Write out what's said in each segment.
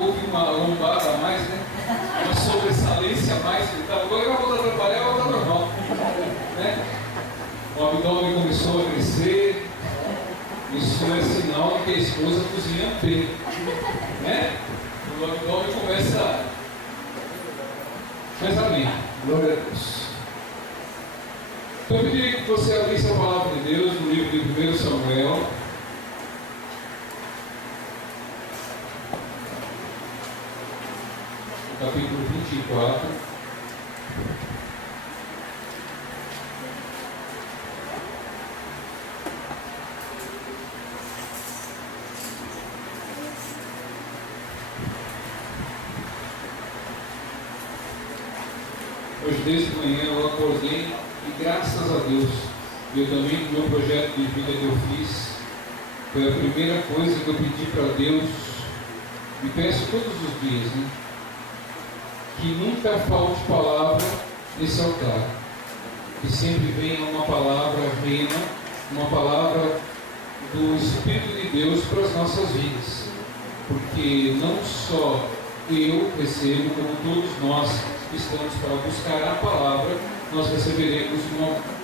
houve uma lombada a mais, né? Uma sobressalência a mais. Agora eu vou trabalhar, eu vou estar normal. Né? O abdômen começou a crescer. Isso é sinal de que a esposa cozinha bem. Né? O abdômen começa a... Mas amém. Glória a Deus. Então eu pediria que você abrisse a palavra de Deus no livro de 1 Samuel. Capítulo 24. Hoje desde manhã eu acordei e graças a Deus, eu também no meu projeto de vida que eu fiz, foi a primeira coisa que eu pedi para Deus, e peço todos os dias, né? Que nunca falte palavra nesse altar, que sempre venha uma palavra rema, uma palavra do Espírito de Deus para as nossas vidas, porque não só eu recebo, como todos nós que estamos para buscar a palavra, nós receberemos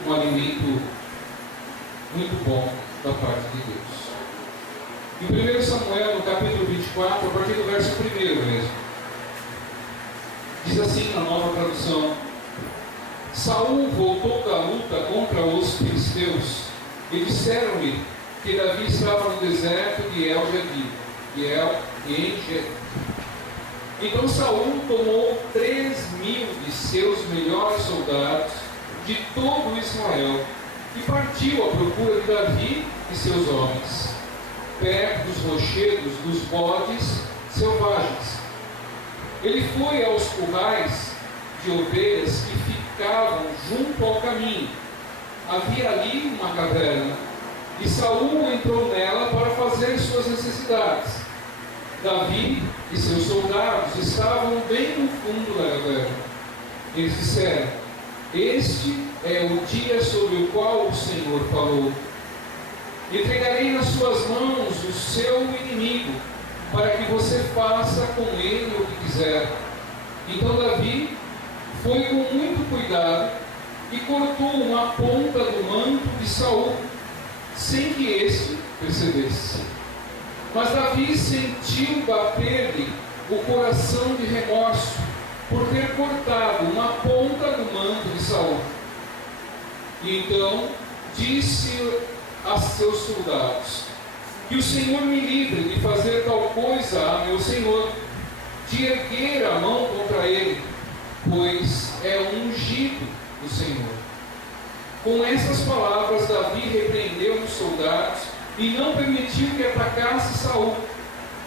um alimento muito bom da parte de Deus. Em 1 Samuel, no capítulo 24, a partir do verso 1 mesmo, diz assim na nova tradução: Saul voltou da luta contra os filisteus e disseram-lhe que Davi estava no deserto de El-Gedi. Então Saul tomou 3.000 de seus melhores soldados de todo Israel e partiu à procura de Davi e seus homens, perto dos rochedos dos bodes selvagens. Ele foi aos currais de ovelhas que ficavam junto ao caminho. Havia ali uma caverna, e Saul entrou nela para fazer suas necessidades. Davi e seus soldados estavam bem no fundo da caverna. Eles disseram: Este é o dia sobre o qual o Senhor falou. Entregarei nas suas mãos o seu inimigo, para que você faça com ele o que quiser. Então Davi foi com muito cuidado e cortou uma ponta do manto de Saul, sem que este percebesse. Mas Davi sentiu bater-lhe o coração de remorso por ter cortado uma ponta do manto de Saul. E então disse a seus soldados: Que o Senhor me livre de fazer tal coisa a meu Senhor, de erguer a mão contra ele, pois é ungido do Senhor. Com essas palavras, Davi repreendeu os soldados e não permitiu que atacasse Saul.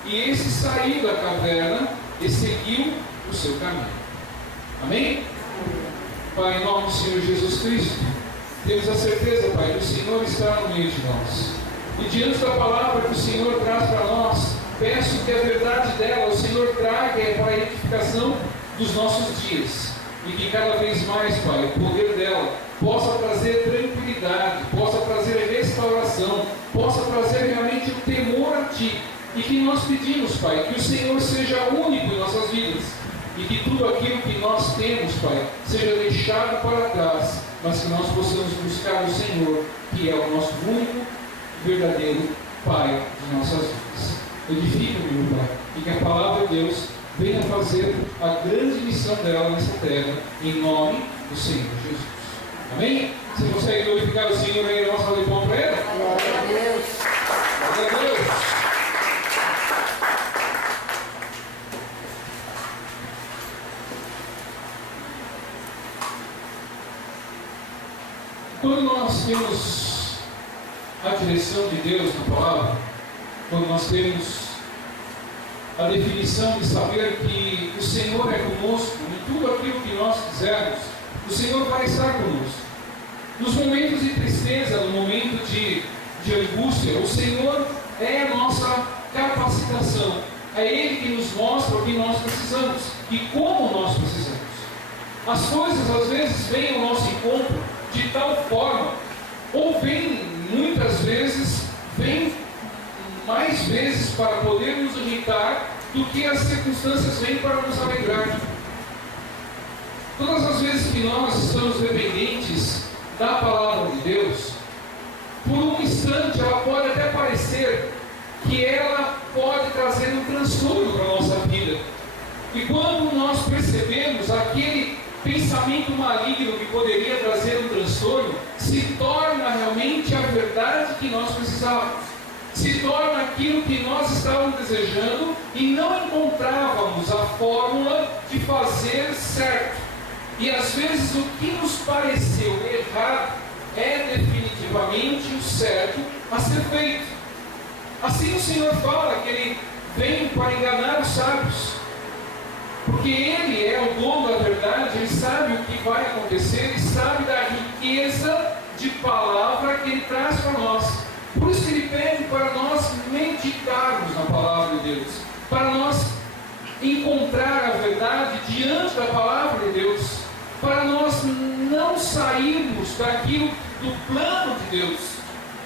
E esse saiu da caverna e seguiu o seu caminho. Amém? Pai, em nome do Senhor Jesus Cristo, temos a certeza, Pai, que o Senhor está no meio de nós. E diante da palavra que o Senhor traz para nós, peço que a verdade dela, o Senhor traga para a edificação dos nossos dias. E que cada vez mais, Pai, o poder dela possa trazer tranquilidade, possa trazer restauração, possa trazer realmente o temor a Ti. E que nós pedimos, Pai, que o Senhor seja único em nossas vidas. E que tudo aquilo que nós temos, Pai, seja deixado para trás, mas que nós possamos buscar o Senhor, que é o nosso único verdadeiro Pai de nossas vidas. Edifica-me, meu Pai, e que a palavra de Deus venha fazer a grande missão dela nessa terra, em nome do Senhor Jesus. Amém? Você consegue glorificar o Senhor aí, nossa salva de palmas para Ele? Glória a Deus. Glória a Deus. Quando nós temos a direção de Deus na palavra, quando nós temos a definição de saber que o Senhor é conosco em tudo aquilo que nós fizermos, o Senhor vai estar conosco. Nos momentos de tristeza, no momento de angústia, o Senhor é a nossa capacitação. É Ele que nos mostra o que nós precisamos e como nós precisamos. As coisas às vezes vêm ao nosso encontro de tal forma, ou vêm muitas vezes, vêm mais vezes para poder nos irritar do que as circunstâncias vêm para nos alegrar. Todas as vezes que nós estamos dependentes da palavra de Deus, por um instante ela pode até parecer que ela pode trazer um transtorno para a nossa vida. E quando nós percebemos aquele pensamento maligno que poderia trazer um transtorno, se torna realmente a verdade que nós precisávamos, se torna aquilo que nós estávamos desejando e não encontrávamos a fórmula de fazer certo. E às vezes o que nos pareceu errado é definitivamente o certo a ser feito. Assim o Senhor fala que Ele vem para enganar os sábios, porque Ele é o dono da verdade, Ele sabe o que vai acontecer, Ele sabe da riqueza de palavra que Ele traz para nós. Por isso que Ele pede para nós meditarmos na palavra de Deus, para nós encontrar a verdade diante da palavra de Deus, para nós não sairmos daquilo do plano de Deus.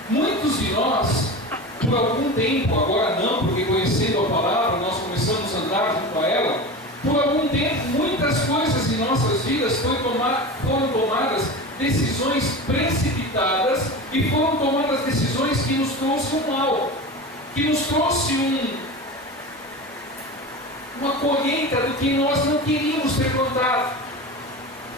Muitos de nós, por algum tempo, agora não, porque conhecendo a palavra, nós começamos a andar junto a ela. Por algum tempo, muitas coisas em nossas vidas foram tomadas decisões precipitadas e foram tomadas decisões que nos trouxe um mal, que nos trouxe uma colheita do que nós não queríamos ter plantado.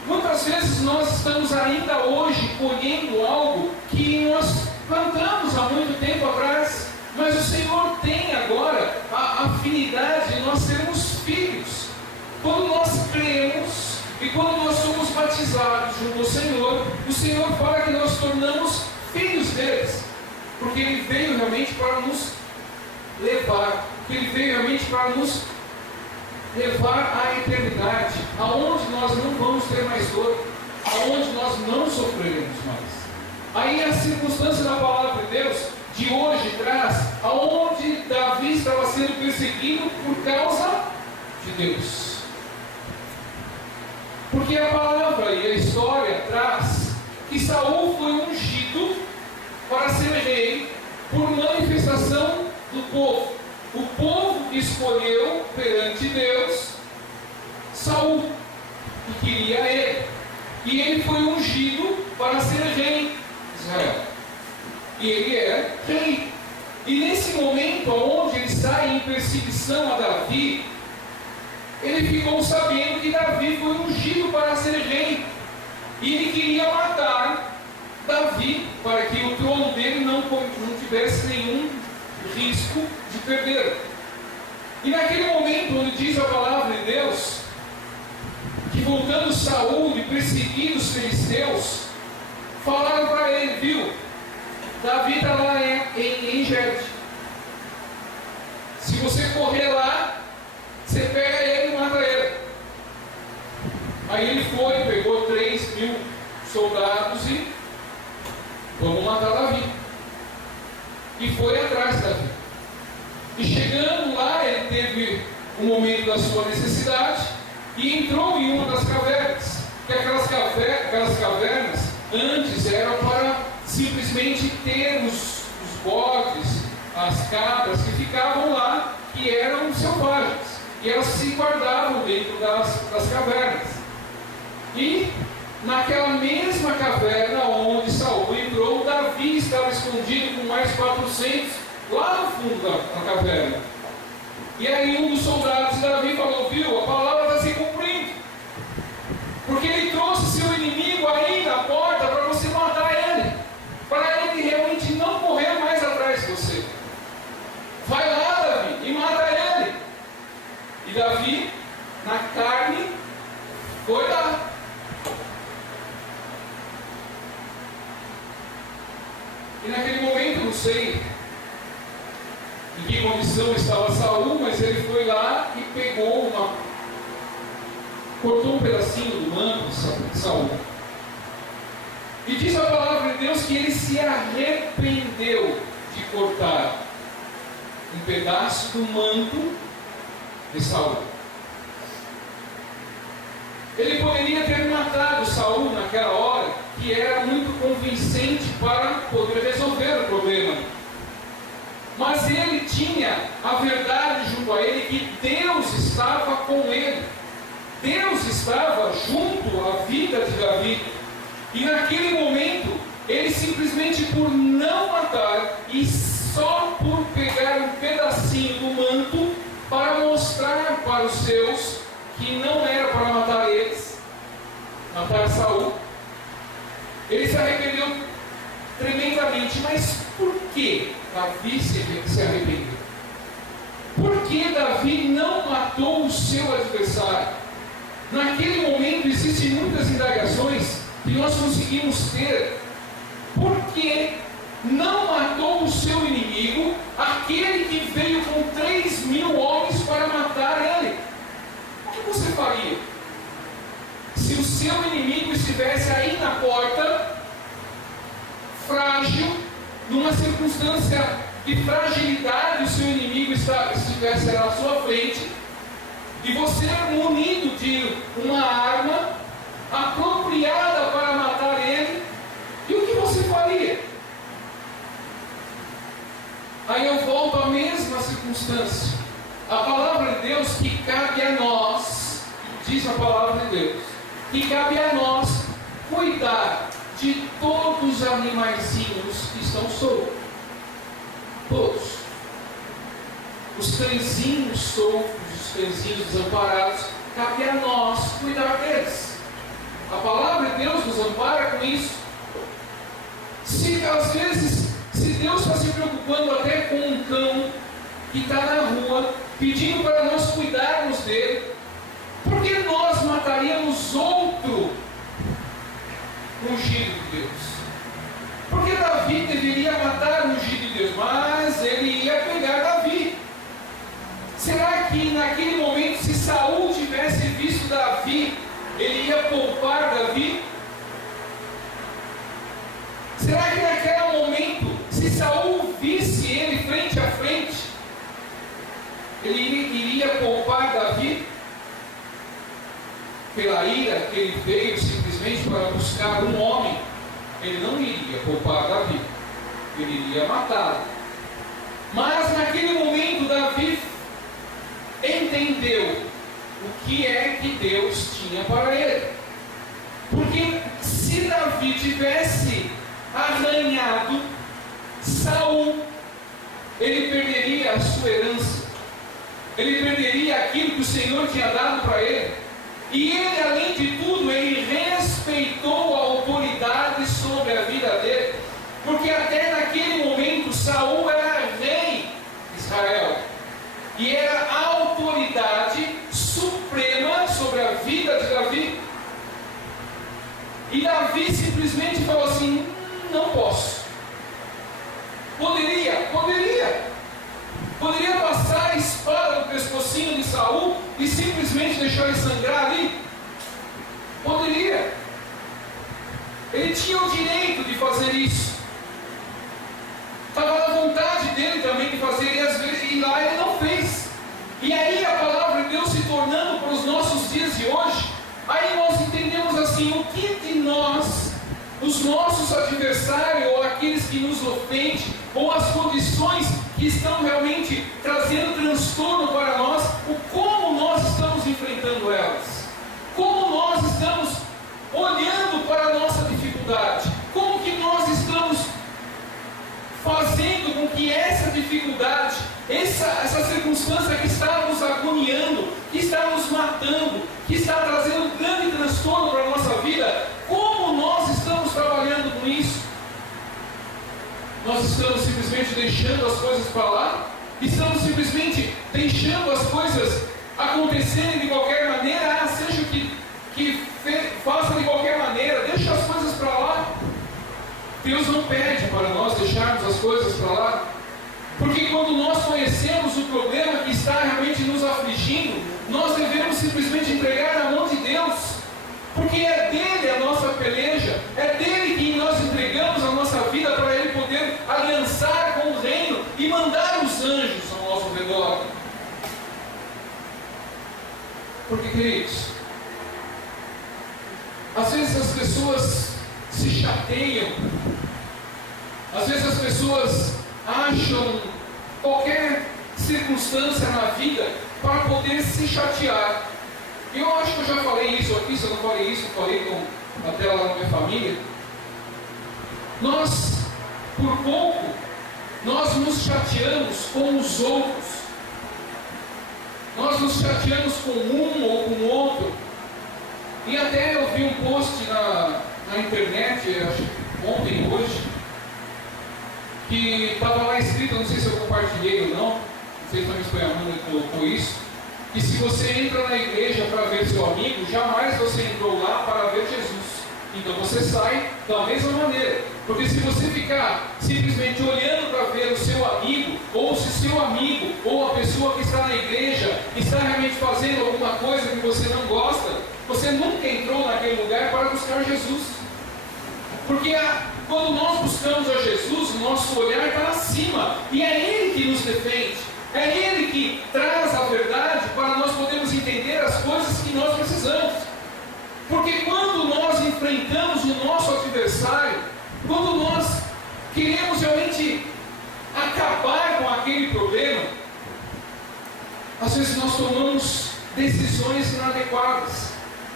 Muitas vezes nós estamos ainda hoje colhendo algo que nós plantamos há muito tempo atrás, mas o Senhor tem agora a afinidade de nós sermos filhos. Quando nós cremos e quando nós somos batizados junto ao Senhor, o Senhor fala que nós tornamos filhos deles, porque Ele veio realmente para nos levar, Ele veio realmente para nos levar à eternidade, aonde nós não vamos ter mais dor, aonde nós não sofreremos mais. Aí a circunstância da palavra de Deus de hoje traz aonde Davi estava sendo perseguido por causa de Deus. Porque a palavra e a história traz que Saul foi ungido para ser rei por manifestação do povo. O povo escolheu perante Deus Saul, que queria ele. E ele foi ungido para ser rei de Israel. E ele é rei. E nesse momento, onde ele sai em perseguição a Davi, ele ficou sabendo que Davi foi ungido para ser rei. E ele queria matar Davi, para que o trono dele não tivesse nenhum risco de perder. E naquele momento, onde diz a palavra de Deus, que voltando Saul de perseguir os filisteus, falaram para ele, viu, Davi está lá em Engedi. Se você correr lá, você pega ele e mata ele. Aí ele foi, pegou 3.000 soldados e vamos matar Davi. E foi atrás de Davi. E chegando lá, ele teve um momento da sua necessidade e entrou em uma das cavernas. Que aquelas cavernas antes eram para simplesmente ter os bodes, as cabras que ficavam lá, que eram selvagens. E elas se guardavam dentro das cavernas. E naquela mesma caverna onde Saul entrou, Davi estava escondido com mais 400 lá no fundo da caverna. E aí um dos soldados de Davi falou, viu, a palavra está se cumprindo, porque ele trouxe seu inimigo aí na porta para você matar ele, para ele realmente não correr mais atrás de você. Vai lá, Davi, e mata ele. E Davi, na carne, foi lá. E naquele momento, não sei em que condição estava Saul, mas ele foi lá e pegou cortou um pedacinho do manto de Saul. E diz a palavra de Deus que ele se arrependeu de cortar um pedaço do manto de Saul. Ele poderia ter matado Saul naquela hora, que era muito convincente para poder resolver o problema. Mas ele tinha a verdade junto a ele, que estava junto à vida de Davi. E naquele momento, ele simplesmente por não matar e só por pegar um pedacinho do manto para mostrar para os seus que não era para matar eles, matar Saul, ele se arrependeu tremendamente. Mas por que Davi se arrependeu? Por que Davi não matou o seu adversário? Naquele momento existem muitas indagações que nós conseguimos ter. Por que não matou o seu inimigo, aquele que veio com 3.000 homens para matar ele? O que você faria se o seu inimigo estivesse aí na porta, frágil, numa circunstância de fragilidade, o seu inimigo estivesse na sua frente, e você munido de uma arma apropriada para matar ele? E o que você faria? Aí eu volto à mesma circunstância. A palavra de Deus que cabe a nós, diz a palavra de Deus, que cabe a nós cuidar de todos os animaizinhos que estão soltos. Todos. Os cãezinhos soltos, os cãezinhos desamparados, cabe a nós cuidar deles. A palavra de Deus nos ampara com isso. Se às vezes, se Deus está se preocupando até com um cão que está na rua, pedindo para nós cuidarmos dele, por que nós mataríamos outro ungido de Deus? Porque Davi deveria matar o ungido de Deus, mas ele ia pegar Davi. Será que naquele momento, se Saul tivesse visto Davi, ele ia poupar Davi? Será que naquele momento, se Saul visse ele frente a frente, ele iria poupar Davi? Pela ira que ele veio simplesmente para buscar um homem, ele não iria poupar Davi, ele iria matá-lo. Mas naquele momento Davi entendeu o que é que Deus tinha para ele. Porque se Davi tivesse arranhado Saul, ele perderia a sua herança, ele perderia aquilo que o Senhor tinha dado para ele. E ele, além de tudo, ele respeitou a autoridade sobre a vida dele, porque até naquele momento Saul era rei de Israel e era a autoridade suprema sobre a vida de Davi. E Davi simplesmente falou assim: não posso. Poderia passar a espada no pescocinho de Saul e simplesmente deixar ele sangrar ali? Poderia. Ele tinha o direito de fazer isso. Estava na vontade dele também de fazer, e lá ele não fez. E aí a palavra de Deus se tornando para os nossos dias de hoje, aí nós entendemos assim: o que de nós, os nossos adversários, ou aqueles que nos ofendem, ou as condições que estão realmente trazendo transtorno para nós, como nós estamos enfrentando elas, como nós estamos olhando para a nossa dificuldade, como que nós estamos fazendo com que essa dificuldade, essa circunstância que está nos agoniando, que está nos matando, que está trazendo grande transtorno para a nossa vida, como nós estamos trabalhando com isso? Nós estamos simplesmente deixando as coisas para lá? Estamos simplesmente deixando as coisas acontecerem de qualquer maneira? Seja o que faça de qualquer maneira, deixa as coisas para lá. Deus não pede para nós deixarmos as coisas para lá, porque quando nós conhecemos o problema que está realmente nos afligindo, nós devemos simplesmente entregar na mão de Deus, porque é dele a nossa peleja, é dele que nós entregamos a nossa vida para ele poder aliançar com o reino e mandar os anjos ao nosso redor. Porque, queridos, às vezes as pessoas se chateiam, às vezes as pessoas acham qualquer circunstância na vida para poder se chatear. E eu acho que eu já falei isso aqui, se eu não falei isso, eu falei até lá na minha família. Nós, por pouco, nós nos chateamos com os outros. Nós nos chateamos com um ou com outro. E até eu vi um post na internet, acho que ontem, hoje, que estava lá escrito, não sei se eu compartilhei ou não sei se também foi a Amanda que colocou isso, que se você entra na igreja para ver seu amigo, jamais você entrou lá para ver Jesus. Então você sai da mesma maneira. Porque se você ficar simplesmente olhando para ver o seu amigo, ou se seu amigo, ou a pessoa que está na igreja, está realmente fazendo alguma coisa que você não gosta, você nunca entrou naquele lugar para buscar Jesus. Porque quando nós buscamos a Jesus, o nosso olhar está acima, e é Ele que nos defende, é Ele que traz a verdade para nós podermos entender as coisas que nós precisamos. Porque quando nós enfrentamos o nosso adversário, quando nós queremos realmente acabar com aquele problema, às vezes nós tomamos decisões inadequadas,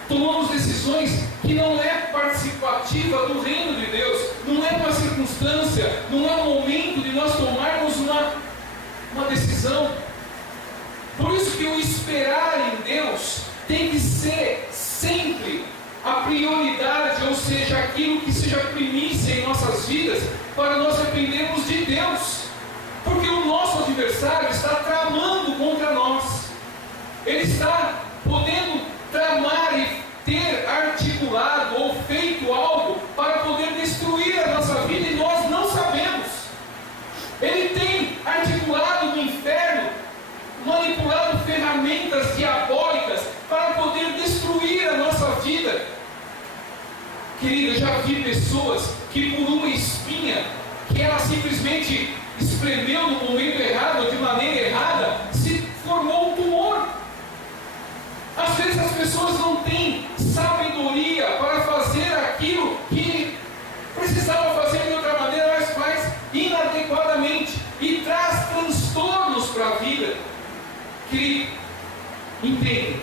tomamos decisões que não é participativa do reino de Deus, não é uma circunstância, não é um momento de nós tomarmos uma decisão. Por isso que o esperar em Deus tem que ser sempre a prioridade, ou seja, aquilo que seja primícia em nossas vidas, para nós dependermos de Deus. Porque o nosso adversário está tramando contra nós. Ele está podendo tramar e ter articulado ou feito algo para poder destruir a nossa vida, e nós não sabemos. Ele tem articulado no inferno, manipulado ferramentas diabólicas para poder destruir a nossa vida. Querido, eu já vi pessoas que por uma espinha, que ela simplesmente espremeu no momento errado, ou de maneira errada, se formou um tumor. Às vezes as pessoas não têm sabedoria para fazer aquilo que precisava fazer de outra maneira, mas faz inadequadamente e traz transtornos para a vida. Que entenda,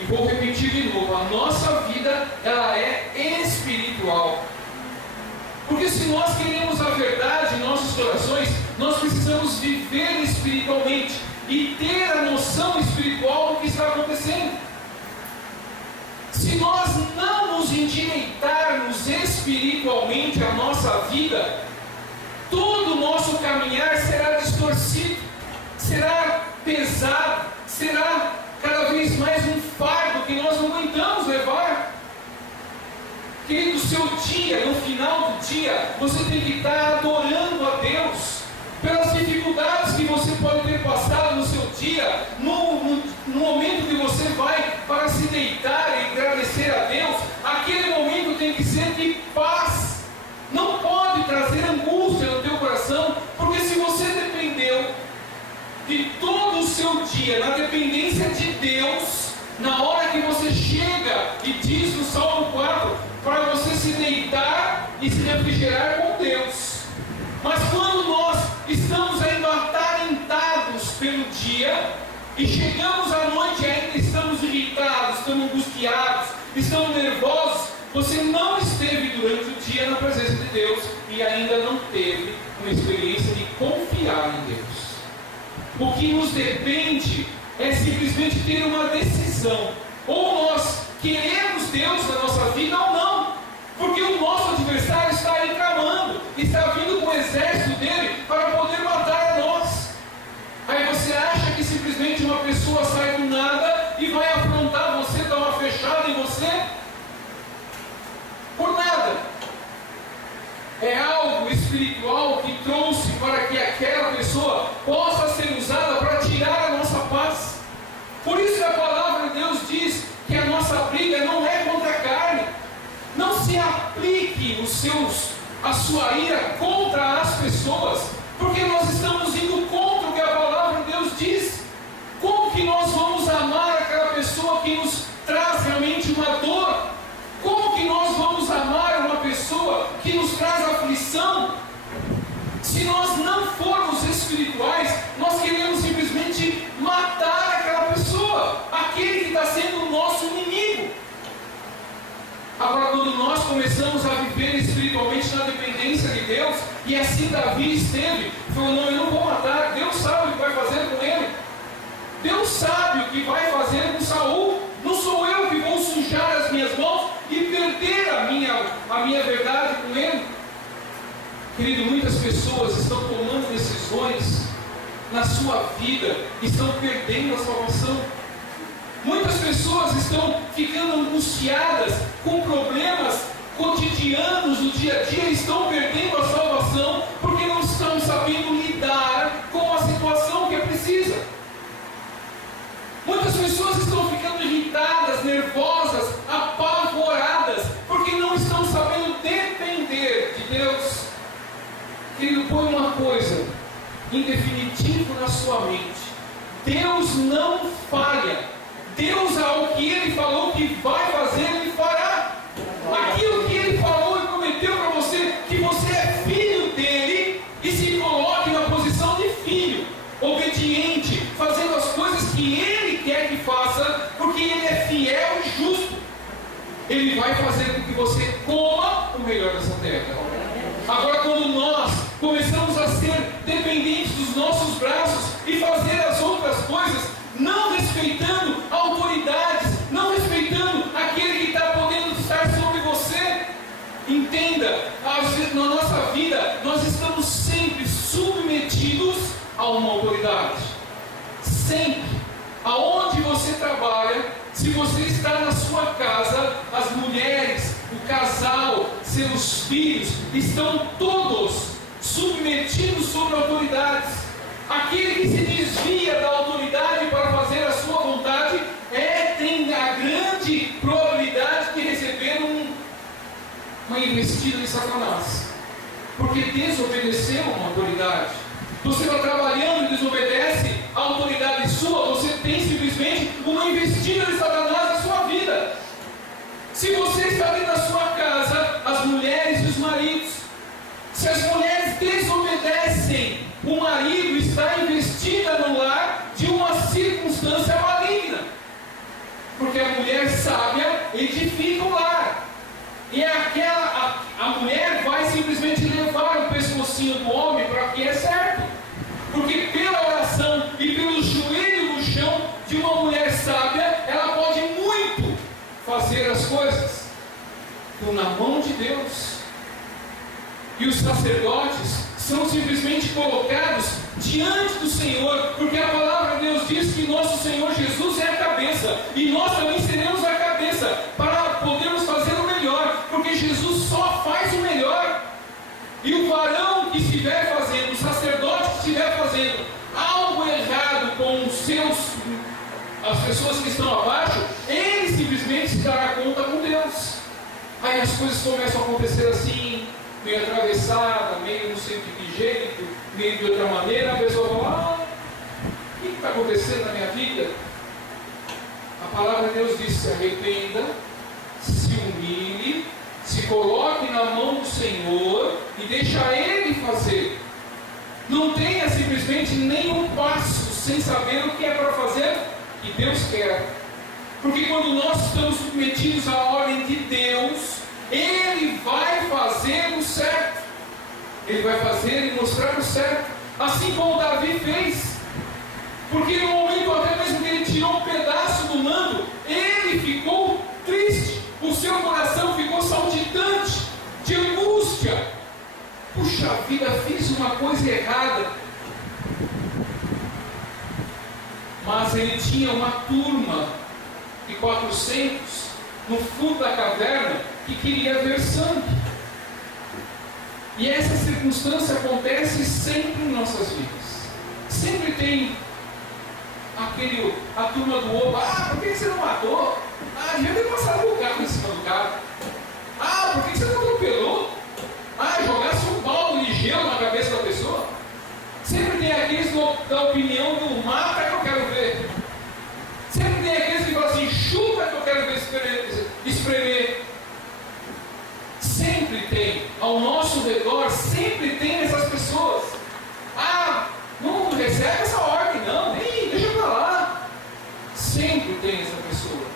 e vou repetir de novo, a nossa vida ela é espiritual. Porque se nós queremos a verdade em nossos corações, nós precisamos viver espiritualmente e ter a noção espiritual do que está acontecendo. Se nós não nos endireitarmos espiritualmente a nossa vida, todo o nosso caminhar será distorcido, será pesado, será cada vez mais um fardo que nós não aguentamos levar. Querido, seu dia, no final do dia, você tem que estar adorando a Deus pelas dificuldades que você pode ter passado no seu dia, no momento que você vai para se deitar e agradecer a Deus. Aquele momento tem que ser de paz, não pode trazer angústia no teu coração, porque se você dependeu de todo o seu dia na dependência de Deus, na hora que você chega e diz no Salmo 4, para você se deitar e se refrigerar com Deus. Mas quando nós estamos ainda atarentados pelo dia e chegamos à noite e ainda estamos irritados, estamos angustiados, estamos nervosos, você não esteve durante o dia na presença de Deus e ainda não teve uma experiência de confiar em Deus. O que nos depende é simplesmente ter uma decisão. Ou nós queremos Deus na nossa vida ou não. Porque o nosso adversário está aí tramando, está vindo com o exército dele para poder matar a nós. Aí você acha que simplesmente uma pessoa sai do nada e vai afrontar você, dar uma fechada em você? Por nada. É algo espiritual que trouxe para que aquela pessoa possa ser usada para tirar a nossa paz. Por isso que a palavra de Deus diz que a nossa briga não é contra a carne. Não se aplique a sua ira contra as pessoas, porque nós estamos indo contra o que a palavra de Deus diz. Como que nós vamos amar aquela pessoa que nos traz realmente uma dor? Como que nós vamos amar uma pessoa que nos traz aflição? Se nós não formos espirituais, nós queremos simplesmente matar aquela pessoa, aquele que está sendo o nosso Agora, quando nós começamos a viver espiritualmente na dependência de Deus, e assim Davi esteve, falou: não, eu não vou matar, Deus sabe o que vai fazer com ele, Deus sabe o que vai fazer com Saul, não sou eu que vou sujar as minhas mãos e perder a minha verdade com ele. Querido, muitas pessoas estão tomando decisões na sua vida, estão perdendo a salvação. Muitas pessoas estão ficando angustiadas com problemas cotidianos do dia a dia, estão perdendo a salvação porque não estão sabendo lidar com a situação que é precisa. Muitas pessoas estão ficando irritadas, nervosas, apavoradas, porque não estão sabendo depender de Deus. Querido, põe uma coisa em definitivo na sua mente: Deus não falha. Deus, ao que Ele falou que vai fazer, Ele fará. Aquilo que Ele falou e prometeu para você, que você é filho dEle, e se coloque na posição de filho, obediente, fazendo as coisas que Ele quer que faça, porque Ele é fiel e justo. Ele vai fazer com que você coma o melhor dessa terra. Agora, quando nós começamos a ser dependentes dos nossos braços e fazer as outras coisas, não respeitando autoridades, não respeitando aquele que está podendo estar sobre você, entenda, na nossa vida, nós estamos sempre submetidos a uma autoridade. Sempre. Aonde você trabalha, se você está na sua casa, as mulheres, o casal, seus filhos, estão todos submetidos sobre autoridades. Aquele que se desvia da autoridade para fazer a sua vontade tem a grande probabilidade de receber uma investida de Satanás, porque desobedeceu a uma autoridade. Você está trabalhando e desobedece a autoridade sua, você tem simplesmente uma investida de Satanás na sua vida. Se você está dentro da sua casa, as mulheres e os maridos, se as mulheres desobedecem, o marido está investida no lar de uma circunstância maligna, porque a mulher sábia edifica o lar, e a mulher vai simplesmente levar o pescocinho do homem para o que é certo, porque pela oração e pelo joelho no chão de uma mulher sábia, ela pode muito fazer as coisas. Estão na mão de Deus. E os sacerdotes são simplesmente colocados diante do Senhor, porque a palavra de Deus diz que nosso Senhor Jesus é a cabeça, e nós também seremos a cabeça, para podermos fazer o melhor, porque Jesus só faz o melhor. E o varão que estiver fazendo, o sacerdote que estiver fazendo algo errado com as pessoas que estão abaixo, ele simplesmente se dará conta com Deus. Aí as coisas começam a acontecer assim, meio atravessada, meio não sei de que jeito, meio de outra maneira. A pessoa fala: o que está acontecendo na minha vida? A palavra de Deus diz: se arrependa, se humilhe, se coloque na mão do Senhor e deixa Ele fazer. Não tenha simplesmente nenhum passo sem saber o que é para fazer que Deus quer. Porque quando nós estamos submetidos à ordem de Deus, Ele vai fazer o certo. Ele vai fazer e mostrar o certo. Assim como Davi fez. Porque no momento até mesmo que ele tirou um pedaço do manto, ele ficou triste. O seu coração ficou saltitante, de angústia. Puxa vida, fiz uma coisa errada. Mas ele tinha uma turma de 400 no fundo da caverna que queria ver sangue. E essa circunstância acontece sempre em nossas vidas. Sempre tem a turma do ovo: por que você não matou? Devia ter passado o carro em cima do carro. Por que você não atropelou? Jogasse um balde de gelo na cabeça da pessoa. Sempre tem aqueles da opinião do mata que eu quero ver. Sempre tem aqueles que falam assim: chuta que eu quero ver espremer. Sempre tem, ao nosso redor, sempre tem essas pessoas. Não recebe essa ordem, não, deixa pra lá. Sempre tem essa pessoa.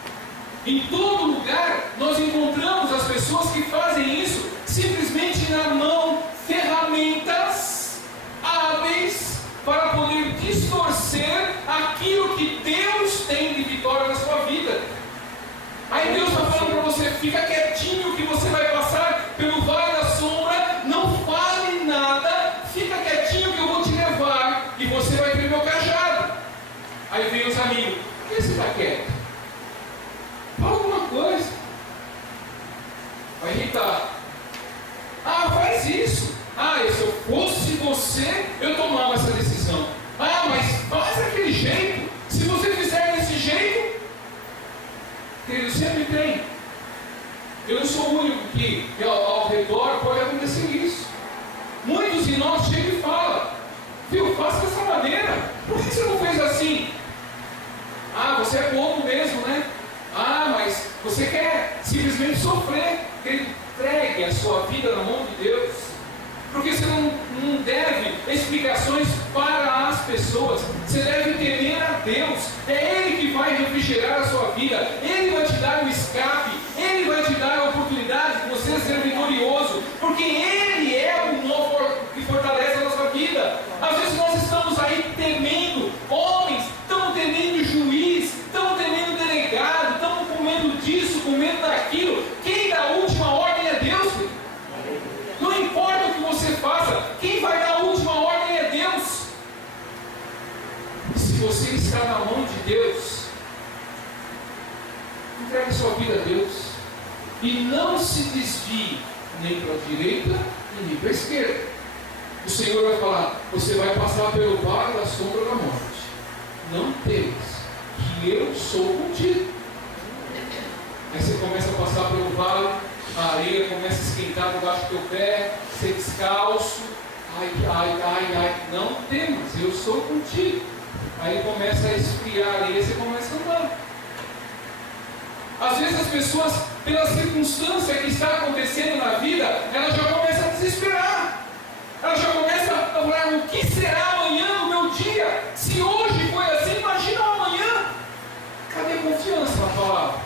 Em todo lugar nós encontramos as pessoas que fazem isso simplesmente na mão, ferramentas hábeis para poder distorcer aquilo que Deus tem de vitória na sua vida. Aí Deus está falando para você: fica quietinho que você vai passar pelo vale da sombra, não fale nada, fica quietinho que eu vou te levar e você vai ver meu cajado. Aí vem os amigos: por que você está quieto? Fala alguma coisa. Vai irritar. Ah, faz isso. Ah, se eu fosse você, eu tomava essa decisão. Ah, mas faz daquele jeito. Se você fizer desse jeito, querido, sempre tem. Eu não sou o único que ao redor pode acontecer isso. Muitos de nós chegam e falam: viu, faça dessa maneira. Por que você não fez assim? Ah, você é bobo mesmo, né? Ah, mas você quer simplesmente sofrer. Entregue a sua vida na mão de Deus. Porque você não deve explicações para as pessoas. Você deve temer a Deus. É Ele que vai refrigerar a sua vida. Ele vai te dar um escape. Ele vai te dar a oportunidade de você ser vitorioso. Porque Ele é o novo que fortalece a nossa vida. Às vezes nós estamos aí temendo homens, estamos temendo juiz, estamos temendo delegado, estamos com medo disso, com medo daquilo. Quem dá a última ordem é Deus. Não importa o que você faça, quem vai dar a última ordem é Deus. E se você está na mão de Deus, entregue sua vida a Deus. E não se desvie nem para a direita e nem para a esquerda. O Senhor vai falar: você vai passar pelo vale da sombra da morte. Não temas, que eu sou contigo. Aí você começa a passar pelo vale, a areia começa a esquentar debaixo do teu pé, ser descalço. Ai, não temas, eu sou contigo. Aí começa a esfriar a areia e você começa a andar. Às vezes as pessoas, pela circunstância que está acontecendo na vida, elas já começam a desesperar. Elas já começam a falar: o que será amanhã no meu dia? Se hoje foi assim, imagina amanhã. Cadê a confiança na palavra?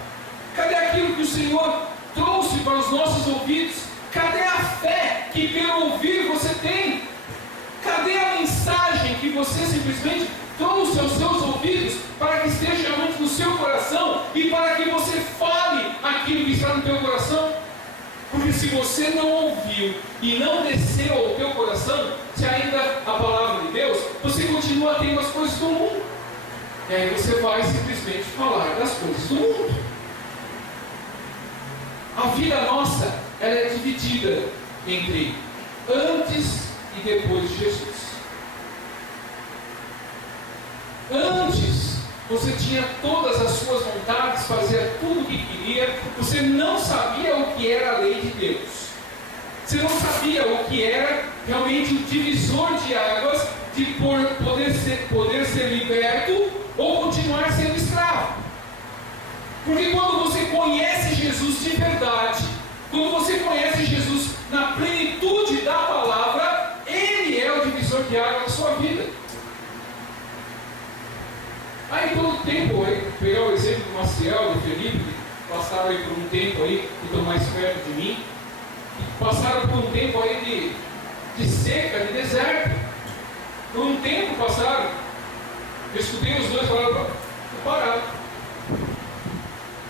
Cadê aquilo que o Senhor trouxe para os nossos ouvidos? Cadê a fé que pelo ouvir você tem? Cadê a mensagem que você simplesmente trouxe aos seus ouvidos para que esteja realmente no seu coração e para que você fale aquilo que está no teu coração? Porque se você não ouviu e não desceu ao teu coração, se ainda a palavra de Deus, você continua tendo as coisas do mundo. E aí você vai simplesmente falar das coisas do mundo. A vida nossa, ela é dividida entre antes e depois de Jesus. Antes, você tinha todas as suas vontades, fazia tudo o que queria, você não sabia o que era a lei de Deus. Você não sabia o que era realmente o divisor de águas de poder ser liberto ou continuar sendo escravo. Porque quando você conhece Jesus de verdade, quando você conhece Jesus na plenitude da palavra, Ele é o divisor de água na sua vida. Aí todo tempo, pegar o exemplo do Maciel, do Felipe, que passaram aí por um tempo aí, que estão mais perto de mim, e passaram por um tempo aí de seca, de deserto. Por um tempo passaram. Eu escutei os dois falando: estou parado.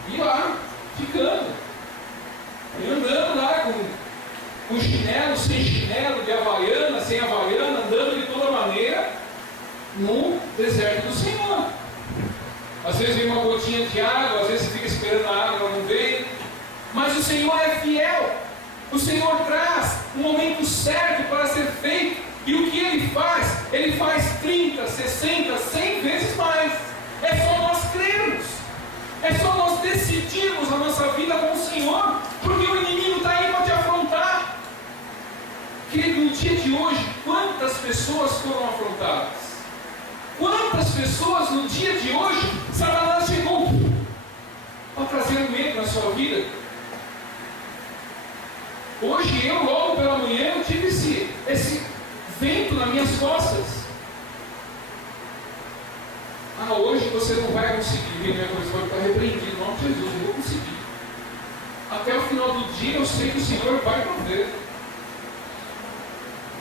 E lá, ficando. E andando lá com chinelo, sem chinelo, de havaiana, sem havaiana, andando de toda maneira no deserto do Senhor. Às vezes vem uma gotinha de água, às vezes você fica esperando a água, ela não vem. Mas o Senhor é fiel. O Senhor traz o momento certo para ser feito. E o que Ele faz? Ele faz 30, 60, 100 vezes mais. É só nós crermos. É só nós decidirmos a nossa vida com o Senhor. Porque o inimigo está aí para te afrontar. Querido, no dia de hoje, quantas pessoas foram afrontadas? Quantas pessoas no dia de hoje, Satanás chegou para trazer medo na sua vida? Hoje eu, logo pela manhã, eu tive esse vento nas minhas costas. Hoje você não vai conseguir ver minha coisa, vai estar repreendido em nome de Jesus, eu vou conseguir. até o final do dia eu sei que o Senhor vai prover.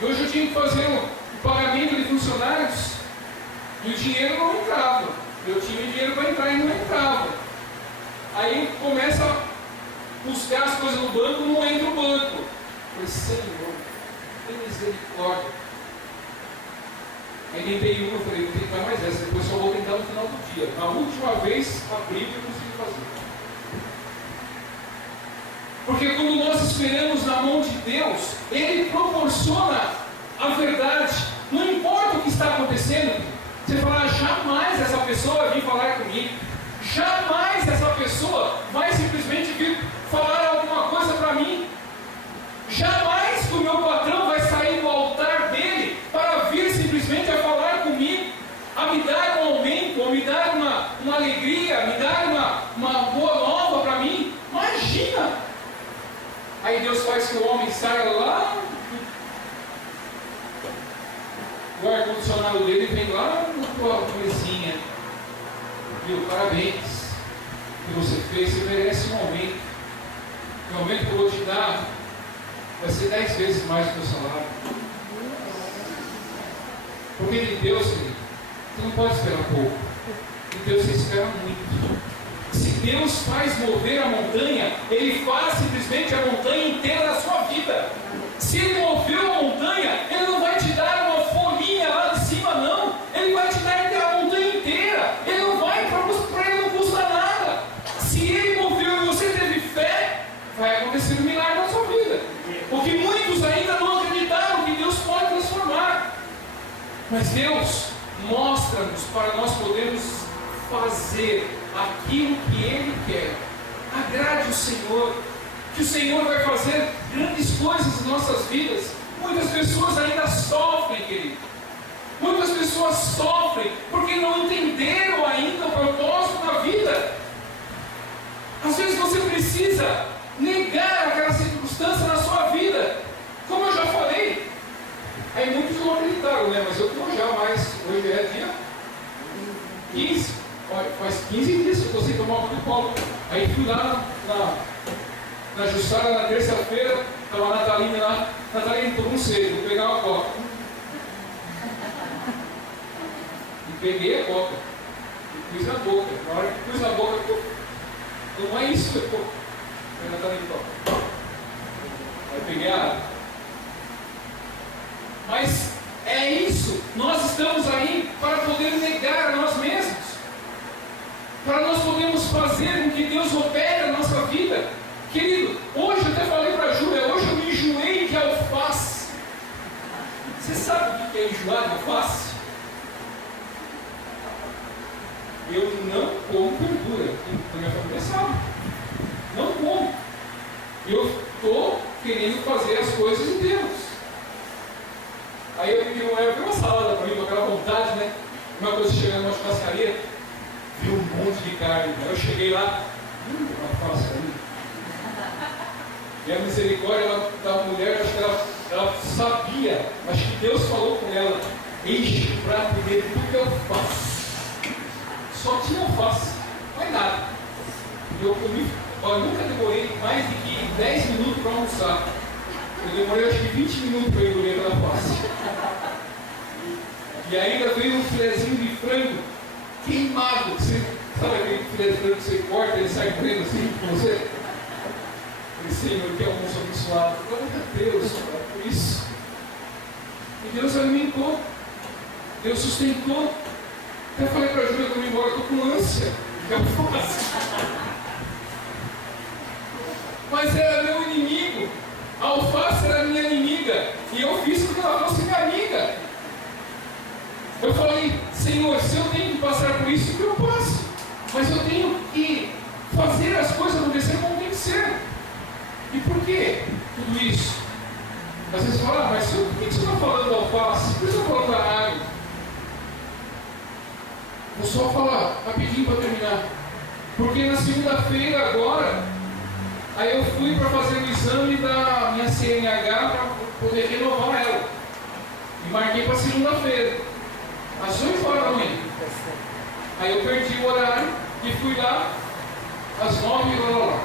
E hoje eu tinha que fazer o pagamento de funcionários e o dinheiro não entrava. Eu tinha dinheiro para entrar e não entrava. Aí começa a buscar as coisas no banco, não entra o banco. Eu falei, Senhor, tem misericórdia. Aí tentei uma, falei, vou tentar mais essa, depois só vou tentar no final do dia. Na última vez, abri e eu consegui fazer. Porque quando nós esperamos na mão de Deus, Ele proporciona a verdade. Não importa o que está acontecendo, você fala, jamais essa pessoa vai vir falar comigo. Jamais essa pessoa vai simplesmente vir falar alguma coisa para mim. Jamais o meu patrão vai sair do altar dele para vir simplesmente a falar comigo, a me dar um aumento, a me dar uma alegria, a me dar uma boa nova para mim. Imagina! Aí Deus faz que o homem saia lá, o ar-condicionado dele vem lá na tua coisinha. Viu? Parabéns. O que você fez, você merece um aumento. O aumento que eu vou te dar vai ser 10 vezes mais do teu salário. Porque de Deus, querido, você não pode esperar pouco. De Deus você espera muito. Se Deus faz mover a montanha, Ele faz simplesmente a montanha inteira da sua vida. Se Ele moveu a montanha, Ele não vai te dar uma folhinha lá de cima, não. Ele vai te dar a montanha inteira. Ele não vai, para Ele não custa nada. Se Ele moveu e você teve fé, vai acontecer um milagre na sua vida. Porque muitos ainda não acreditaram que Deus pode transformar. Mas Deus mostra-nos para nós podermos fazer aquilo que Ele quer. Agrade o Senhor, que o Senhor vai fazer grandes coisas em nossas vidas. Muitas pessoas ainda sofrem, querido. Muitas pessoas sofrem porque não entenderam ainda o propósito da vida. Às vezes você precisa negar aquela circunstância na sua vida. Como eu já falei, aí muitos não acreditaram, né? Mas eu estou já mais. Hoje é dia 15. Olha, faz 15 dias que eu estou sem tomar banho de polo. Aí fui lá na Jussara na terça-feira, estava a Natalina lá. Natalina, estou com sede, vou pegar uma coca. E peguei a coca. E pus na boca. Na hora que pus na boca, não é isso que eu estou. Aí Natalina, toca. Aí peguei a água. Mas é isso. Nós estamos aí para poder negar a nós mesmos. Para nós podermos fazer com que Deus opere a nossa vida. Querido, hoje eu até falei para a Júlia, hoje eu me enjoei de alface. Você sabe o que é enjoar de alface? Eu não como verdura. A minha família sabe. Não como. Eu estou querendo fazer as coisas de Deus. Aí eu pedi uma salada para mim, com aquela vontade, né? Uma coisa chegando numa churrascaria, viu um monte de carne. Aí eu cheguei lá, uma alface aí. E a misericórdia da mulher, acho que ela sabia, acho que Deus falou com ela, enche o prato dele, tudo que eu faço. Só tinha alface, mais nada. E eu comi, eu nunca demorei mais de que 10 minutos para almoçar. Eu demorei acho que 20 minutos para engolir aquela alface. E ainda veio um filezinho de frango queimado. Você sabe aquele filé de frango que você corta e ele sai correndo assim com você? Senhor, que almoço abençoado. Glória a Deus, por isso. E Deus alimentou, Deus sustentou. Até falei para a Júlia quando eu embora, estou com ânsia. Mas era meu inimigo. A alface era minha inimiga. E eu fiz com que ela fosse minha amiga. Eu falei, Senhor, se eu tenho que passar por isso, eu passo. Mas eu tenho que fazer as coisas acontecer como tem que ser. E por que tudo isso? Às vezes você fala, mas por que você está falando da alface? Por que você está falando da água? Vou só falar rapidinho para terminar. Porque na segunda-feira agora, aí eu fui para fazer o exame da minha CNH para poder renovar ela. E marquei para segunda-feira, às 8 horas da manhã. Aí eu perdi o horário e fui lá às 9 horas lá.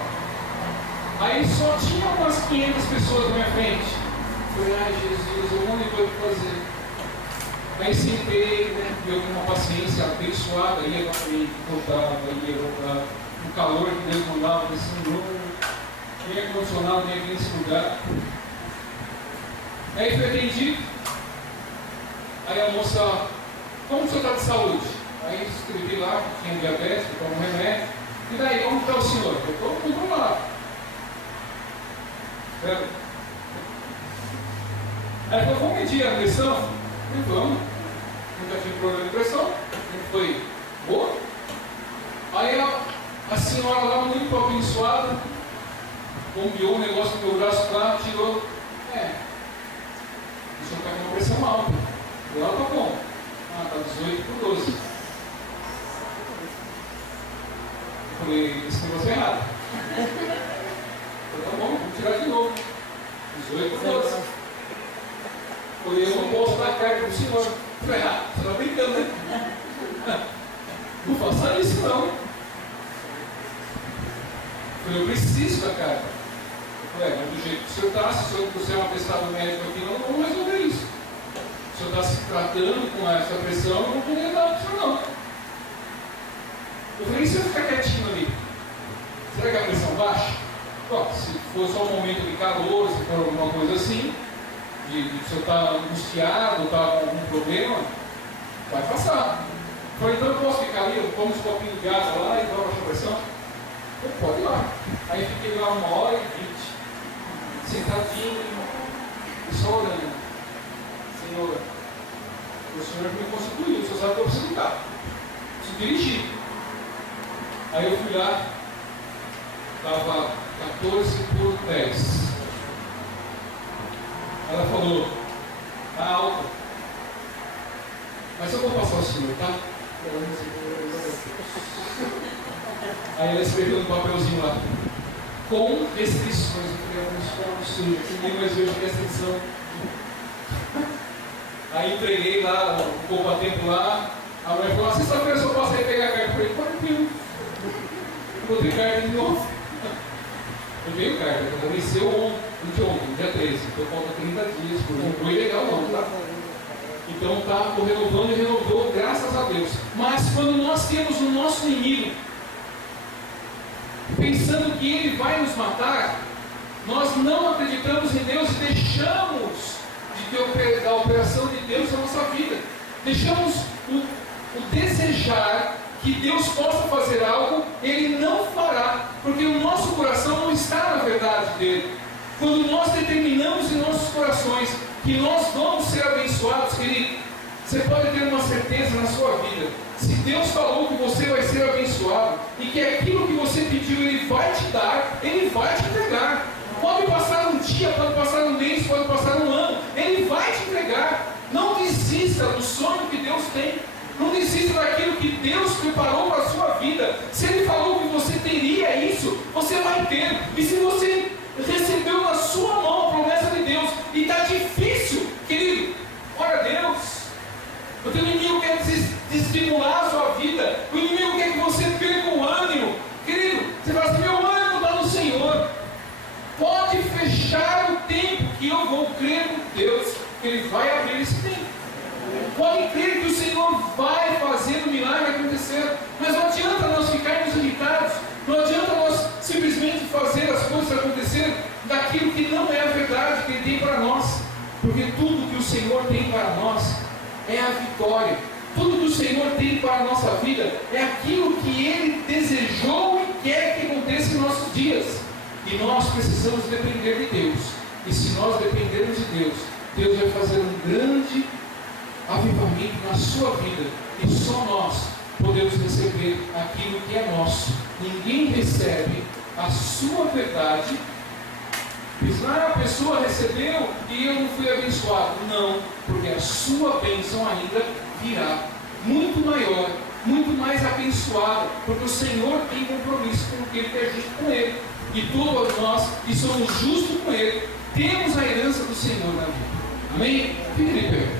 Aí só tinha umas 500 pessoas na minha frente. Falei, ai Jesus, eu não lembro o que fazer. Aí sentei, né, deu uma paciência abençoada, ia para frente, voltava, o calor que Deus mandava, assim, nem ar-condicionado, nem aqui nesse lugar. Aí fui atendido. Aí a moça, como o senhor está de saúde? Aí escrevi lá que tinha diabetes, que toma um remédio. E daí, como está o senhor? Eu estou vamos lá. Aí falou, vamos medir a pressão? Eu falei, vamos. Nunca tive problema de pressão. Foi boa. Aí a senhora lá, muito abençoada, bombeou o negócio do meu braço lá, tirou. O senhor está com uma pressão alta. E ela tá bom. Está 18 por 12. Eu falei, esse negócio é errado. Eu falei, tá bom, vamos tirar de novo. 18 por 12. Eu falei, eu não posso dar carga pro senhor. Eu falei, você está brincando, né? Não faça isso não. Eu falei, eu preciso da carga. Eu falei, mas do jeito que o senhor está, se o senhor puser um atestado médico aqui, não vamos resolver isso. O senhor está se tratando com essa pressão, eu não vou poder dar para o senhor não. Eu falei, e se eu ficar quietinho ali? Será que a pressão baixa? Bom, se for só um momento de calor, se for alguma coisa assim, de o senhor está angustiado, está com algum problema, vai passar. Eu falei, então eu posso ficar ali, eu tomo uns copinhos de água lá e vou baixar a pressão? Eu pode ir lá. Aí fiquei lá 1h20, sentadinho, e só orando. Senhor, o Senhor me constituiu, o Senhor sabe que eu preciso lutar, preciso dirigir. Aí eu fui lá, estava 14 por 10. Ela falou, está alta, mas eu vou passar o senhor, tá? Aí ela escreveu no papelzinho lá, com restrições. Eu falei, vamos sujo, ninguém mais veio de restrição. Aí entreguei lá, um pouco a tempo lá. A mulher falou, sexta-feira eu só posso aí pegar a carta. Eu falei, tranquilo. Botei carta de novo. Eu veio carta, eu venceu ontem, dia 13. Então falta 30 dias, não foi legal não, tá? Então está renovando e renovou, graças a Deus. Mas quando nós temos o nosso inimigo, pensando que ele vai nos matar, nós não acreditamos em Deus e deixamos da operação de Deus na nossa vida. Deixamos o desejar que Deus possa fazer algo, Ele não fará, porque o nosso coração não está na verdade dele. Quando nós determinamos em nossos corações que nós vamos ser abençoados, querido, você pode ter uma certeza na sua vida. Se Deus falou que você vai ser abençoado e que aquilo que você pediu Ele vai te dar, Ele vai te entregar. Pode passar um dia, pode passar um mês, pode passar um ano, Ele vai te entregar. Não desista do sonho que Deus tem. Não desista daquilo que Deus preparou para a sua vida. Se Ele falou que você teria isso, você vai ter. E se você recebeu na sua mão a promessa de Deus e está difícil, querido, ora a Deus. O teu inimigo quer desestimular a sua vida. O inimigo quer que você perca o ânimo. Querido, você fala assim, meu ânimo está no Senhor. Pode fechar o tempo que eu vou crer com Deus, que Ele vai abrir esse tempo. Pode crer que o Senhor vai fazer o milagre acontecer. Mas não adianta nós ficarmos irritados. Não adianta nós simplesmente fazer as coisas acontecer daquilo que não é a verdade que Ele tem para nós. Porque tudo que o Senhor tem para nós é a vitória. Tudo que o Senhor tem para a nossa vida é aquilo que Ele desejou e quer que aconteça em nossos dias. E nós precisamos depender de Deus. E se nós dependermos de Deus, Deus vai fazer um grande avivamento na sua vida. E só nós podemos receber aquilo que é nosso. Ninguém recebe a sua verdade. Diz, a pessoa recebeu e eu não fui abençoado. Não, porque a sua bênção ainda virá. Muito maior, muito mais abençoada. Porque o Senhor tem compromisso com aquele que é justo com Ele. E todos nós que somos justos com Ele, temos a herança do Senhor na vida. Amém? Fique de pé.